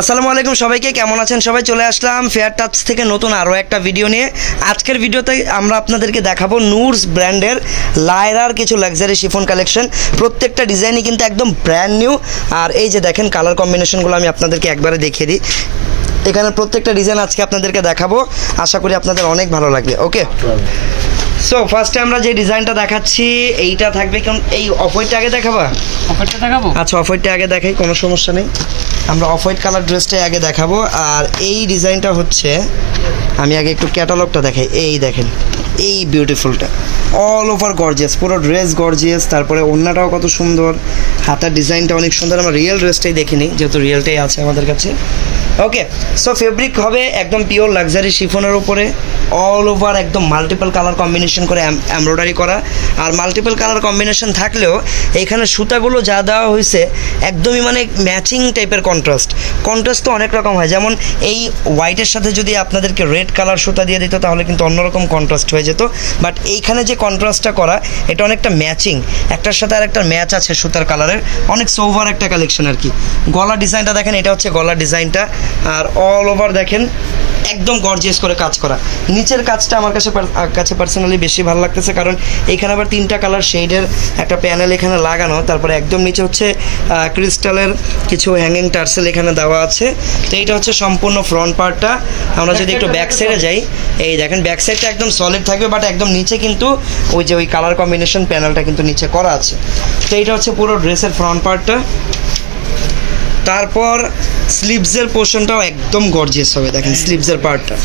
আসসালামু আলাইকুম সবাইকে, কেমন আছেন সবাই? চলে আসলাম ফেয়ার টাচ থেকে নতুন আরও একটা ভিডিও নিয়ে। আজকের ভিডিওতে আমরা আপনাদেরকে দেখাবো নুরস ব্র্যান্ডের লায়রার কিছু লাক্সারি শিফন কালেকশন। প্রত্যেকটা ডিজাইনই কিন্তু একদম ব্র্যান্ড নিউ। আর এই যে দেখেন কালার কম্বিনেশনগুলো আমি আপনাদেরকে একবারে দেখিয়ে দিই। এখানে প্রত্যেকটা ডিজাইন আজকে আপনাদেরকে দেখাবো, আশা করি আপনাদের অনেক ভালো লাগবে। ওকে, সো ফার্স্টে আমরা যে ডিজাইনটা দেখাচ্ছি এইটা থাকবে, কারণ এই অফ হোয়াইটটা আগে দেখাবো। আচ্ছা, অফ হোয়াইটটা আগে দেখাই, কোনো সমস্যা নেই। আমরা অফ হোয়াইট কালার ড্রেসটাই আগে দেখাবো। আর এই ডিজাইনটা হচ্ছে, আমি আগে একটু ক্যাটালগটা দেখাই। এই দেখেন, এই বিউটিফুলটা অল ওভার গর্জিয়াস, পুরো ড্রেস গর্জিয়াস। তারপরে ওড়নাটাও কত সুন্দর, হাতার ডিজাইনটা অনেক সুন্দর। আমরা রিয়েল ড্রেসটাই দেখিনি, যেহেতু রিয়েলটাই আছে আমাদের কাছে। ওকে, সো ফেব্রিক হবে একদম পিওর লাক্সারি শিফনের উপরে, অল ওভার একদম মাল্টিপল কালার কম্বিনেশন করে এমব্রয়ডারি করা। আর মাল্টিপল কালার কম্বিনেশন থাকলেও এইখানে সুতাগুলো যা দেওয়া হয়েছে একদমই মানে ম্যাচিং টাইপের কন্ট্রাস্ট তো অনেক রকম হয়। যেমন এই হোয়াইটের সাথে যদি আপনাদেরকে রেড কালার সুতা দিয়ে দিত তাহলে কিন্তু অন্যরকম কন্ট্রাস্ট হয়ে যেত, বাট এইখানে যে কন্ট্রাস্টটা করা এটা অনেকটা ম্যাচিং, একটার সাথে আর একটা ম্যাচ আছে সুতার কালারের। অনেক সোভার একটা কালেকশন আর কি। গলার ডিজাইনটা দেখেন, এটা হচ্ছে গলার ডিজাইনটা। আর অল ওভার দেখেন একদম গর্জিয়াস করে কাজ করা। নিচের কাজটা আমার কাছে পার্সোনালি বেশি ভালো লাগতেছে, কারণ এখানে আবার 3টা কালার শেডের একটা প্যানেল এখানে লাগানো। তারপরে একদম নিচে হচ্ছে ক্রিস্টালের কিছু হ্যাঙ্গিং টার্সেল এখানে দেওয়া আছে। তো এইটা হচ্ছে সম্পূর্ণ ফ্রন্ট পার্টটা। আমরা যদি একটু ব্যাক সাইডে যাই, এই দেখেন ব্যাক সাইডটা একদম সলিড থাকবে, বাট একদম নিচে কিন্তু ওই কালার কম্বিনেশন প্যানেলটা কিন্তু নিচে করা আছে। তো এইটা হচ্ছে পুরো ড্রেসের ফ্রন্ট পার্টটা। তারপর স্লিভসের পোর্শনটাও একদম গর্জিয়াস হবে। দেখেন স্লিভসের পার্টটা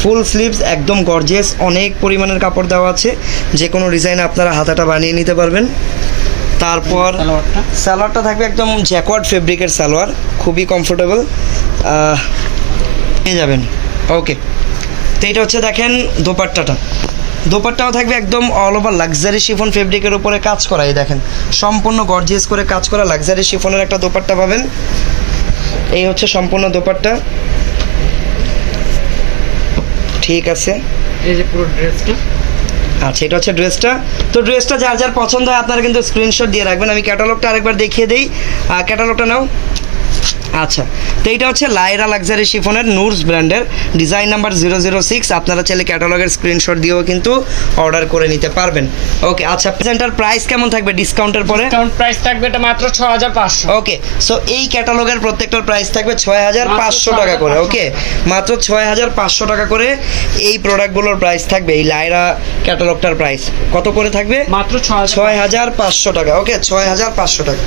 ফুল স্লিভস একদম গর্জিয়াস, অনেক পরিমাণের কাপড় দেওয়া আছে, যে কোনো ডিজাইনে আপনারা হাতাটা বানিয়ে নিতে পারবেন। তারপর সালোয়ারটা থাকবে একদম জ্যাকওয়ার্ড ফেব্রিকের সালোয়ার, খুবই কমফোর্টেবল পেয়ে যাবেন। ওকে, তো এইটা হচ্ছে দেখেন দোপাট্টাও থাকবে একদম অল ওভার লাক্সারি শিফন ফেব্রিকের উপরে কাজ করা। এই দেখেন সম্পূর্ণ গর্জিয়াস করে কাজ করা লাক্সারি শিফনের একটা দোপাট্টা পাবেন। এই হচ্ছে সম্পূর্ণ দোপাট্টা। ঠিক আছে, এই যে পুরো ড্রেসটা। আচ্ছা, এটা হচ্ছে ড্রেসটা। তো ড্রেসটা যার যার পছন্দ হয় আপনারা কিন্তু স্ক্রিনশট দিয়ে রাখবেন। আমি ক্যাটালগটা আরেকবার দেখিয়ে দিই, ক্যাটালগটা নাও। আচ্ছা, তো এইটা হচ্ছে লায়রা লাক্সারি শিফনের নুরস ব্র্যান্ডের, ডিজাইন নাম্বার 006। আপনারা চাইলে ক্যাটালগের স্ক্রিনশট দিয়েও কিন্তু অর্ডার করে নিতে পারবেন। ওকে, আচ্ছা, প্রেজেন্টার প্রাইস কেমন থাকবে ডিসকাউন্টের পরে? ডিসকাউন্ট প্রাইস থাকবে এটা মাত্র 6500। ওকে, সো এই ক্যাটালগের প্রত্যেকটার প্রাইস থাকবে 6500 টাকা করে। ওকে, মাত্র 6500 টাকা করে এই প্রোডাক্টগুলোর প্রাইস থাকবে। এই লায়রা ক্যাটালগটার প্রাইস কত করে থাকবে? মাত্র 6500 টাকা। ওকে, 6500 টাকা।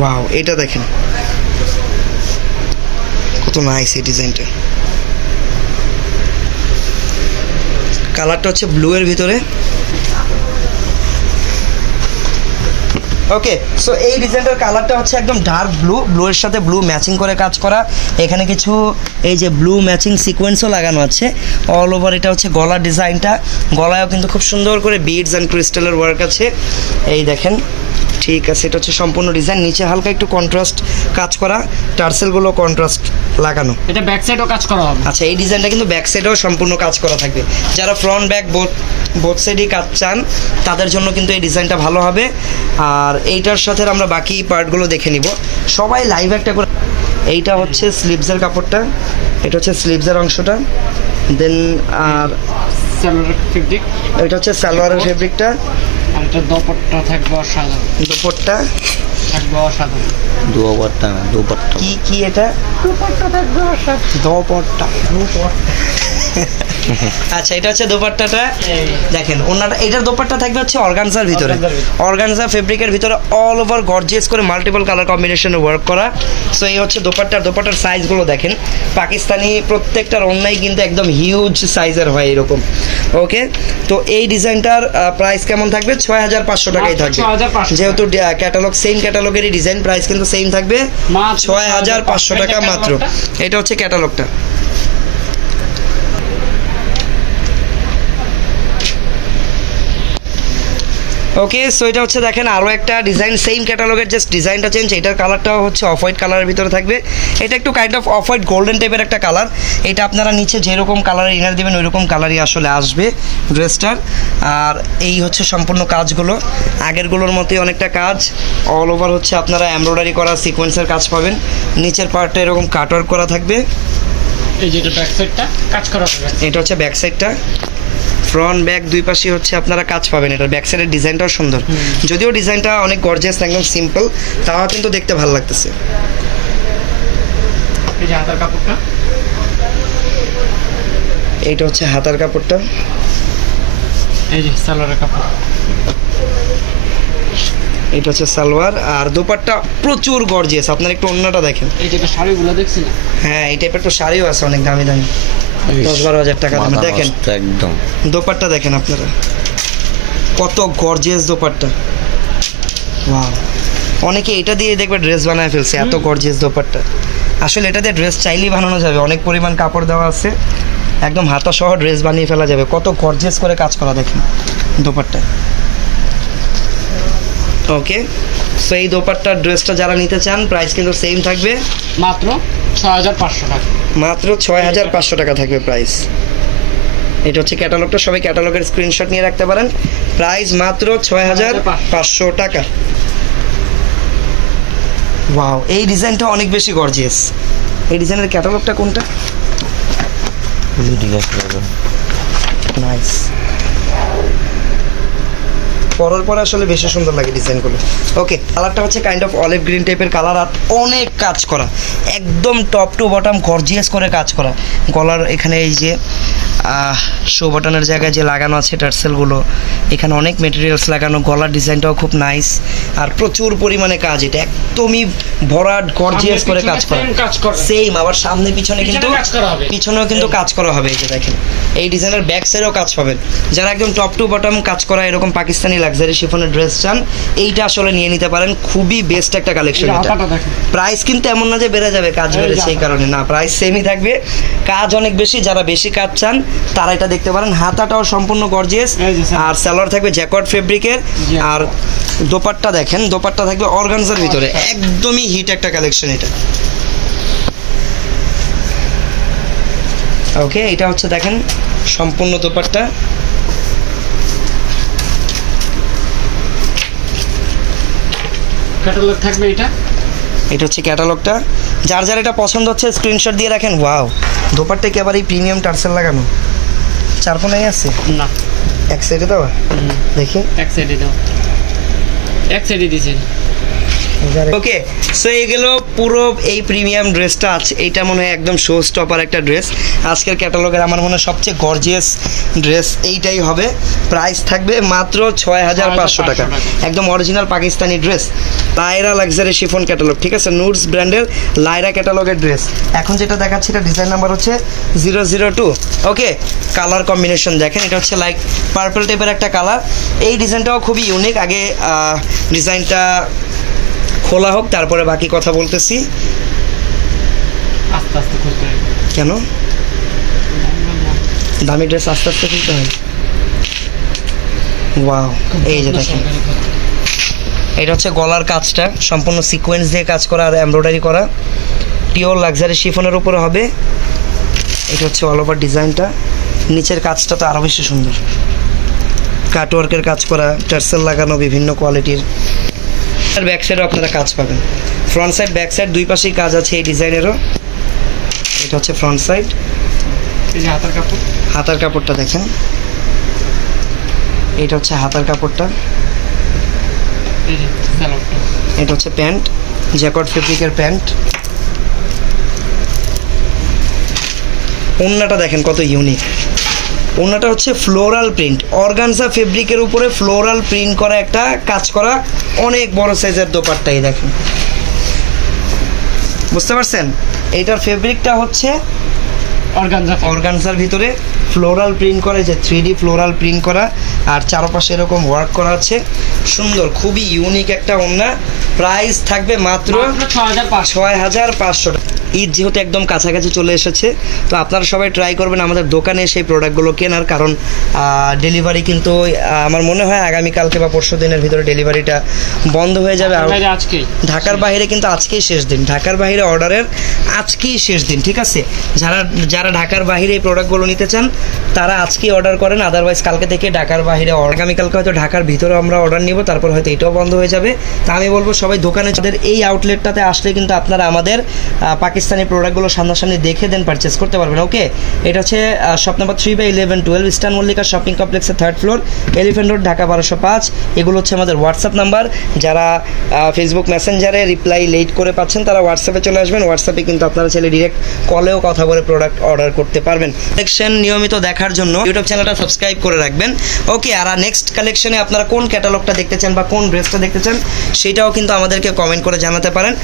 ওয়াও, এটা দেখেন কত নাইস এই ডিজাইনটা। কালারটা হচ্ছে ব্লু এর ভিতরে। ওকে, সো এই ডিজাইনটার কালারটা হচ্ছে একদম ডার্ক ব্লু এর সাথে ব্লু ম্যাচিং করে কাজ করা। এখানে কিছু এই যে ব্লু ম্যাচিং সিকোয়েন্সও লাগানো আছে অল ওভার। এটা হচ্ছে গলার ডিজাইনটা, গলায়ও কিন্তু খুব সুন্দর করে বিডস অ্যান্ড ক্রিস্টালের ওয়ার্ক আছে। এই দেখেন, ঠিক আছে, এটা হচ্ছে সম্পূর্ণ ডিজাইন। নিচে হালকা একটু কন্ট্রাস্ট কাজ করা, টার্সেলগুলো কন্ট্রাস্ট লাগানো। এটা ব্যাক সাইডও কাজ করা হবে। আচ্ছা, এই ডিজাইনটা কিন্তু ব্যাক সাইডেও সম্পূর্ণ কাজ করা থাকবে। যারা ফ্রন্ট ব্যাক বোথ সাইডই কাজ চান তাদের জন্য কিন্তু এই ডিজাইনটা ভালো হবে। আর এইটার সাথে আমরা বাকি পার্টগুলো দেখে নিব সবাই লাইভ একটা করে। এইটা হচ্ছে স্লিভসের কাপড়টা, এটা হচ্ছে স্লিভসের অংশটা। দেন আর সালোয়ারের ফেব্রিক, এটা হচ্ছে সালোয়ারের ফেব্রিকটা। আর এটা দোপাট্টা থাকবে অসাধারণ। দুপাট্টা থাকবে অসাধারণ। দুপাট্টা কি এটা? দোপাট্টা থাকবে অসাধারণ। দোপাট্টা। আচ্ছা, এটা হচ্ছে দোপাট্টাটা। দেখেন ওনাটা, এটার দোপাট্টা থাকবে হচ্ছে অর্গানজার ভিতরে, অর্গানজা ফেব্রিকের ভিতরে অল ওভার গর্জিয়াস করে মাল্টিপল কালার কম্বিনেশনে ওয়ার্ক করা। সো এই হচ্ছে দোপাট্টার সাইজগুলো দেখেন। পাকিস্তানি প্রত্যেকটার অন্যায় কিন্তু একদম হিউজ সাইজের হয় এরকম। ওকে, তো এই ডিজাইনটার প্রাইস কেমন থাকবে? 6500 টাকাই থাকবে, যেহেতু ক্যাটালগ সেম ক্যাটালগেরই ডিজাইন, প্রাইস কিন্তু সেম থাকবে 6500 টাকা মাত্র। এটা হচ্ছে ক্যাটালগটা। ওকে, সো এটা হচ্ছে দেখেন আরও একটা ডিজাইন, সেম ক্যাটালগের জাস্ট ডিজাইনটা চেঞ্জ। এটার কালারটাও হচ্ছে অফ হোয়াইট কালারের ভিতরে থাকবে। এটা একটু kind of off white golden টাইপের একটা কালার। এটা আপনারা নিচে যেরকম কালারের ইনার দেবেন ওই রকম কালারই আসলে আসবে ড্রেসটার। আর এই হচ্ছে সম্পূর্ণ কাজগুলো, আগেরগুলোর মতোই অনেকটা কাজ। অল ওভার হচ্ছে আপনারা এমব্রয়ডারি করা সিকোয়েন্সের কাজ পাবেন। নিচের পার্টটা এরকম কাটওয়ার্ক করা থাকবে। এই যেটা ব্যাক সাইডটা কাজ করা হবে। এটা হচ্ছে ব্যাক সাইডটা, ফ্রন্ট ব্যাক দুই পাশে হচ্ছে আপনারা কাজ পাবেন। এটার ব্যাক সাইডের ডিজাইনটাও সুন্দর, যদিও ডিজাইনটা অনেক গর্জিয়াস, একদম সিম্পল, তাও কিন্তু দেখতে ভালো লাগতেছে। এই যে হাতার কাপড়টা, এইটা হচ্ছে হাতার কাপড়টা। এই যে সালোয়ারের কাপড়, এটা হচ্ছে সালোয়ার। আর দোপাট্টা প্রচুর গর্জিয়াস, আপনারা একটু অন্যটা দেখেন। এই যে শাড়িগুলো দেখছি না, হ্যাঁ এই টাইপের একটু শাড়িও আছে অনেক দামি দামি, 10-12 হাজার টাকা দামে। দেখেন একদম দোপাট্টা দেখেন আপনারা, কত গর্জিয়াস দোপাট্টা। ওয়াও, অনেকে এটা দিয়ে দেখবে ড্রেস বানায় ফেলছে, এত গর্জিয়াস দোপাট্টা। আসলে এটা দিয়ে ড্রেস চাইলেই বানানো যাবে, অনেক পরিমাণ কাপড় দেওয়া আছে, একদম হাতা সহ ড্রেস বানিয়ে ফেলা যাবে। কত গর্জিয়াস করে কাজ করা দেখেন দোপাট্টা। ওকে, সো এই দোপাট্টার ড্রেসটা যারা নিতে চান প্রাইস কিন্তু সেম থাকবে, মাত্র 6500 টাকা। মাত্র 6500 টাকা থাকবে প্রাইস। এটা হচ্ছে ক্যাটালগটা, সবাই ক্যাটালগের স্ক্রিনশট নিয়ে রাখতে পারেন। প্রাইস মাত্র 6500 টাকা। ওয়াও, এই ডিজাইনটা অনেক বেশি গর্জিয়াস। এই ডিজাইনের ক্যাটালগটা কোনটা? নাইস, পরার পরে আসলে বেশি সুন্দর লাগে ডিজাইনগুলো। ওকে, কালারটা হচ্ছে কাইন্ড অফ অলিভ গ্রিন টাইপের কালার, আর অনেক কাজ করা, একদম টপ টু বটম গর্জিয়াস করে কাজ করা। গলার এখানে এই যে শো বাটনের জায়গায় যে লাগানো আছে টার্সেলগুলো, এখানে অনেক মেটেরিয়ালস লাগানো। গলার ডিজাইনটাও খুব নাইস, আর প্রচুর পরিমাণে কাজ। এটা একদমই ভরাট গর্জিয়াস করে কাজ করা, সেম। আবার সামনে পিছনে কিন্তু পিছনেও কিন্তু কাজ করা হবে। এই যে দেখেন, এই ডিজাইনের ব্যাক সাইডেও কাজ পাবেন। যারা একদম টপ টু বটম কাজ করা এরকম পাকিস্তানি লাক্সারি শিফনের ড্রেস চান, এইটা আসলে নিয়ে নিতে পারেন, খুবই বেস্ট একটা কালেকশন। এটা প্রাইস কিন্তু এমন না যে বেড়ে যাবে, কাজ বেড়েছে এই কারণে না, প্রাইস সেমই থাকবে, কাজ অনেক বেশি। যারা বেশি কাজ চান তারা এটা দেখতে পারেন। হাতাটাও সম্পূর্ণ গর্জিয়াস, আর সালোয়ার থাকবে জ্যাকর্ড ফেব্রিকের। আর দোপাট্টা দেখেন, দোপাট্টা থাকবে অর্গানজার ভিতরে, একদমই হিট একটা কালেকশন এটা। ওকে, এটা হচ্ছে দেখেন সম্পূর্ণ দোপাট্টা। ক্যাটালগ থাকবে এটা। এটা হচ্ছে ক্যাটালগটা, যার যার এটা পছন্দ হচ্ছে স্ক্রিনশট দিয়ে রাখেন। ওয়াও, দোপাট্টা কি আবার এই প্রিমিয়াম টার্সেল লাগানো? চার কোনায় আছে না, এক সাইডে দাও, দেখি এক সাইডে দাও, এক সাইডে দিয়েছে। ওকে, সো এগুলো পুরো এই প্রিমিয়াম ড্রেসটা আছে, এইটা মনে হয় একদম শো স্টপার একটা ড্রেস। আজকের ক্যাটালগের আমার মনে হয় সবচেয়ে গর্জিয়াস ড্রেস এইটাই হবে। প্রাইস থাকবে মাত্র 6500 টাকা, একদম original Pakistani dress. Lyra luxury chiffon catalogue, ঠিক আছে, নুডস ব্র্যান্ডের লায়রা ক্যাটালগের ড্রেস। এখন যেটা দেখাচ্ছি এটা ডিজাইন নাম্বার হচ্ছে 002। ওকে, কালার কম্বিনেশন দেখেন, এটা হচ্ছে লাইক পার্পল টাইপের একটা কালার। এই ডিজাইনটাও খুবই ইউনিক। আগে ডিজাইনটা খোলা হোক, তারপরে বাকি কথা বলতেছি। আস্তে আস্তে খুলতে হবে। কেন? দামি ড্রেস আস্তে আস্তে খুলতে হয়। ওয়াও, এই যে দেখেন, এটা হচ্ছে গলার কাজটা সম্পূর্ণ সিকোয়েন্স দিয়ে কাজ করা আর এমব্রয়ডারি করা, পিওর লাক্সারি শিফনের উপরে হবে। এটা হচ্ছে অল ওভার ডিজাইনটা। নিচের কাজটা তো আরও বেশি সুন্দর, কাটওয়ার্কের কাজ করা, টার্সেল লাগানো বিভিন্ন কোয়ালিটির। ব্যাক সাইডও আপনারা কাজ পাবেন, ফ্রন্ট সাইড ব্যাক সাইড দুই পাশেই কাজ আছে এই ডিজাইনেরও। এটা হচ্ছে ফ্রন্ট সাইড। এই যে হাতার কাপড়, হাতার কাপড়টা দেখেন, এটা হচ্ছে হাতার কাপড়টা। এই যে সালোয়ারটা, এটা হচ্ছে প্যান্ট, জ্যাকর্ড ফেব্রিকের প্যান্ট। ওড়নাটা দেখেন কত ইউনিক। ওড়নাটা হচ্ছে ফ্লোরাল প্রিন্ট, অর্গানজা ফেব্রিকের উপরে ফ্লোরাল প্রিন্ট করা একটা কাজ করা, অনেক বড় সাইজের দোপাট্টাই দেখেন, বুঝতে পারছেন? এইটার ফেব্রিকটা হচ্ছে অর্গানজার ভিতরে ফ্লোরাল প্রিন্ট করা, যে 3D ফ্লোরাল প্রিন্ট করা, আর চারপাশে এরকম ওয়ার্ক করা আছে, সুন্দর, খুবই ইউনিক একটা ওড়না। প্রাইস থাকবে মাত্র 6500 টাকা। ঈদ যেহেতু একদম কাছাকাছি চলে এসেছে, তো আপনারা সবাই ট্রাই করবেন আমাদের দোকানে সেই প্রোডাক্টগুলো কেনার, কারণ ডেলিভারি কিন্তু আমার মনে হয় আগামীকালকে বা পরশু দিনের ভিতরে ডেলিভারিটা বন্ধ হয়ে যাবে। আর আজকেই ঢাকার বাইরে কিন্তু আজকেই শেষ দিন, ঢাকার বাইরে অর্ডারের আজকেই শেষ দিন, ঠিক আছে? যারা যারা ঢাকার বাইরে এই প্রোডাক্টগুলো নিতে চান তারা আজকেই অর্ডার করেন, আদারওয়াইজ কালকে থেকে ঢাকার বাইরে আগামীকালকে হয়তো ঢাকার ভিতরে আমরা অর্ডার নিব, তারপর হয়তো এটাও বন্ধ হয়ে যাবে। তা আমি বলবো সবাই দোকানে যাদের এই আউটলেটটাতে আসলে কিন্তু আপনারা আমাদের পাকিস্তানি প্রোডাক্টগুলো সামনাসামনি দেখে দেন পারচেস করতে পারবেন। ওকে, এটা হচ্ছে shop number 3/1112 eastern Mallika shopping কমপ্লেক্সের 3rd floor, elephant road, Dhaka 1205। এগুলো হচ্ছে আমাদের হোয়াটসঅ্যাপ নাম্বার। যারা ফেসবুক মেসেঞ্জারে রিপ্লাই লেট করে পাচ্ছেন তারা হোয়াটসঅ্যাপে চলে আসবেন। হোয়াটসঅ্যাপে কিন্তু আপনারা চাইলে ডিরেক্ট কলেও কথা বলে প্রোডাক্ট অর্ডার করতে পারবেন। কালেকশন নিয়মিত দেখার জন্য ইউটিউব চ্যানেলটা সাবস্ক্রাইব করে রাখবেন। ওকে, আর নেক্সট কালেকশনে আপনারা কোন ক্যাটালগটা দেখতে চান বা কোন ড্রেসটা দেখতে চান সেটাও কিন্তু আমাদেরকে কমেন্ট করে জানাতে পারেন।